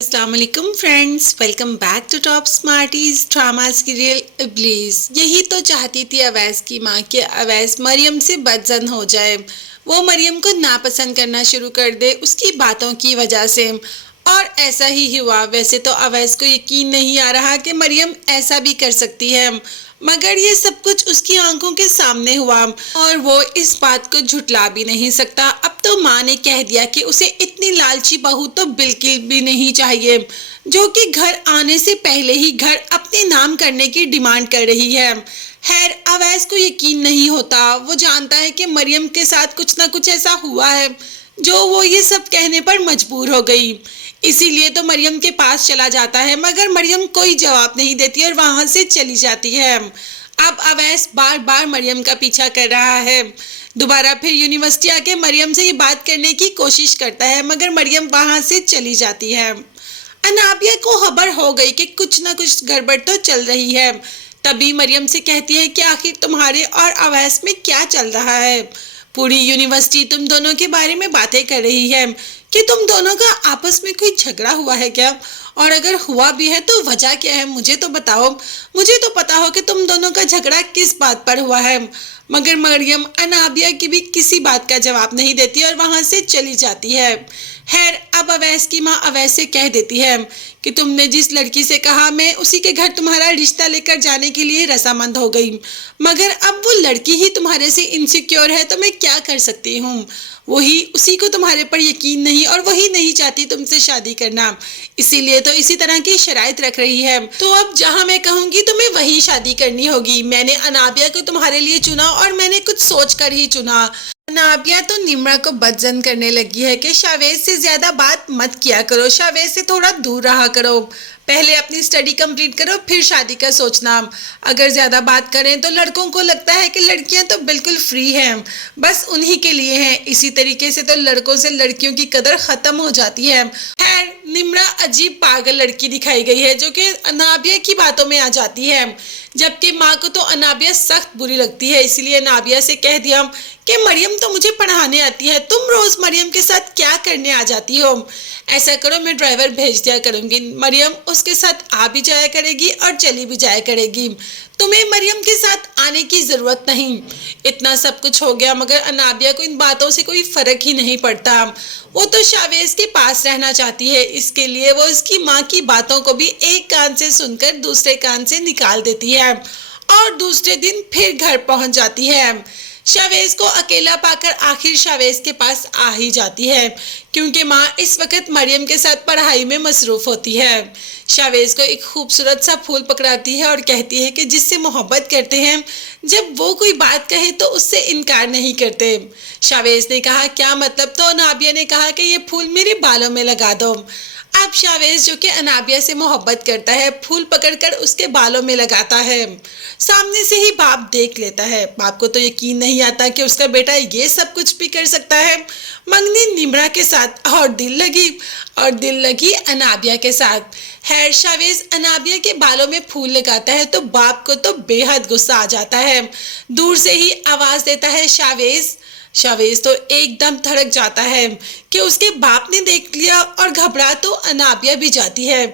अस्सलाम वालेकुम friends, welcome back to top smarties drama serial Iblees. यही तो चाहती थी अवैस की माँ कि अवैस मरियम से बदजन हो जाए, वो मरियम को नापसंद करना शुरू कर दे उसकी बातों की वजह से। और ऐसा ही हुआ। वैसे तो अवैस को यकीन नहीं आ रहा कि मरियम ऐसा भी कर सकती है, मगर ये सब कुछ उसकी आंखों के सामने हुआ और वो इस बात को झुटला भी नहीं सकता। अब तो माँ ने कह दिया कि उसे इतनी लालची बहू तो बिल्कुल भी नहीं चाहिए, जो कि घर आने से पहले ही घर अपने नाम करने की डिमांड कर रही है। खैर अवैस को यकीन नहीं होता, वो जानता है कि मरियम के साथ कुछ ना कुछ ऐसा हुआ है जो वो ये सब कहने पर मजबूर हो गई। इसीलिए तो मरियम के पास चला जाता है, मगर मरियम कोई जवाब नहीं देती और वहां से चली जाती है। अब अवैस बार बार मरियम का पीछा कर रहा है। दोबारा फिर यूनिवर्सिटी आके मरियम से ये बात करने की कोशिश करता है, मगर मरियम वहां से चली जाती है। अनाबिया को खबर हो गई कि कुछ ना कुछ गड़बड़ तो चल रही है। तभी मरियम से कहती है कि आखिर तुम्हारे और अवैस में क्या चल रहा है। पूरी यूनिवर्सिटी तुम दोनों के बारे में बातें कर रही है कि तुम दोनों का आपस में कोई झगड़ा हुआ है क्या, और अगर हुआ भी है तो वजह क्या है, मुझे तो बताओ। मुझे तो पता हो कि तुम दोनों का झगड़ा किस बात पर हुआ है। मगर मरियम अनाबिया की भी किसी बात का जवाब नहीं देती और वहां से चली जाती है। खैर अब अवैस की माँ अवैस से कह देती है कि तुमने जिस लड़की से कहा मैं उसी के घर तुम्हारा रिश्ता लेकर जाने के लिए रजामंद हो गई, मगर अब वो लड़की ही तुम्हारे से इनसिक्योर है तो मैं क्या कर सकती हूँ। वही उसी को तुम्हारे पर यकीन नहीं और वही नहीं चाहती तुमसे शादी करना, इसीलिए तो इसी तरह की शराइत रख रही है। तो अब जहाँ मैं कहूँगी तुम्हें वही शादी करनी होगी। मैंने अनाबिया को तुम्हारे लिए चुना और मैंने कुछ सोच कर ही चुना। अनाबिया तो निम्रा को बदजन करने लगी है कि शावेज से ज्यादा बात मत किया करो, शावेज से थोड़ा दूर रहा करो, पहले अपनी स्टडी कंप्लीट करो फिर शादी का सोचना। अगर ज्यादा बात करें तो लड़कों को लगता है कि लड़कियां तो बिल्कुल फ्री हैं, बस उन्हीं के लिए हैं। इसी तरीके से तो लड़कों से लड़कियों की कदर खत्म हो जाती है। खैर निम्रा अजीब पागल लड़की दिखाई गई है जो कि अनाबिया की बातों में आ जाती है, जबकि माँ को तो अनाबिया सख्त बुरी लगती है। इसलिए अनाबिया से कह दिया कि मरियम तो मुझे पढ़ाने आती है, तुम रोज मरियम के साथ क्या करने आ जाती हो। ऐसा करो मैं ड्राइवर भेज दिया करूंगी, मरियम उसके साथ आ भी जाया करेगी और चली भी जाया करेगी, तुम्हें मरियम के साथ आने की जरूरत नहीं। इतना सब कुछ हो गया मगर अनाबिया को इन बातों से कोई फर्क ही नहीं पड़ता। वो तो शावेज के पास रहना चाहती है, इसके लिए वो इसकी माँ की बातों को भी एक कान से सुनकर दूसरे कान से निकाल देती है और दूसरे दिन फिर घर पहुंच जाती है। शावेज को अकेला पाकर आखिर शावेज के पास आ ही जाती है, क्योंकि माँ इस वक्त मरियम के साथ पढ़ाई में मसरूफ होती है। शावेज को एक खूबसूरत सा फूल पकड़ाती है और कहती है कि जिससे मोहब्बत करते हैं जब वो कोई बात कहे तो उससे इनकार नहीं करते। शावेज ने कहा क्या मतलब, तो अनाबिया ने कहा कि ये फूल मेरे बालों में लगा दो। अब शावेज जो कि अनाबिया से मोहब्बत करता है फूल पकड़कर उसके बालों में लगाता है। सामने से ही बाप देख लेता है, बाप को तो यकीन नहीं आता कि उसका बेटा ये सब कुछ भी कर सकता है। मंगनी निम्रा के साथ और दिल लगी अनाबिया के साथ। खैर शावेज अनाबिया के बालों में फूल लगाता है तो बाप को तो बेहद गुस्सा आ जाता है। दूर से ही आवाज देता है शावेज। शावेज तो एकदम धड़क जाता है कि उसके बाप ने देख लिया और घबरा तो अनाबिया भी जाती है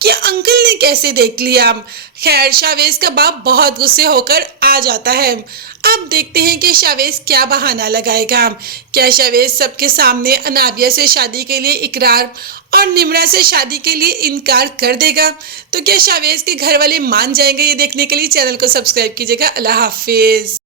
कि अंकल ने कैसे देख लिया। खैर शावेज का बाप बहुत गुस्से होकर आ जाता है। अब देखते हैं कि शावेज क्या बहाना लगाएगा। क्या शावेज सबके सामने अनाबिया से शादी के लिए इकरार और निम्रा से शादी के लिए इनकार कर देगा? तो क्या शावेज के घर वाले मान जाएंगे? ये देखने के लिए चैनल को सब्सक्राइब कीजिएगा। अल्लाह हाफिज।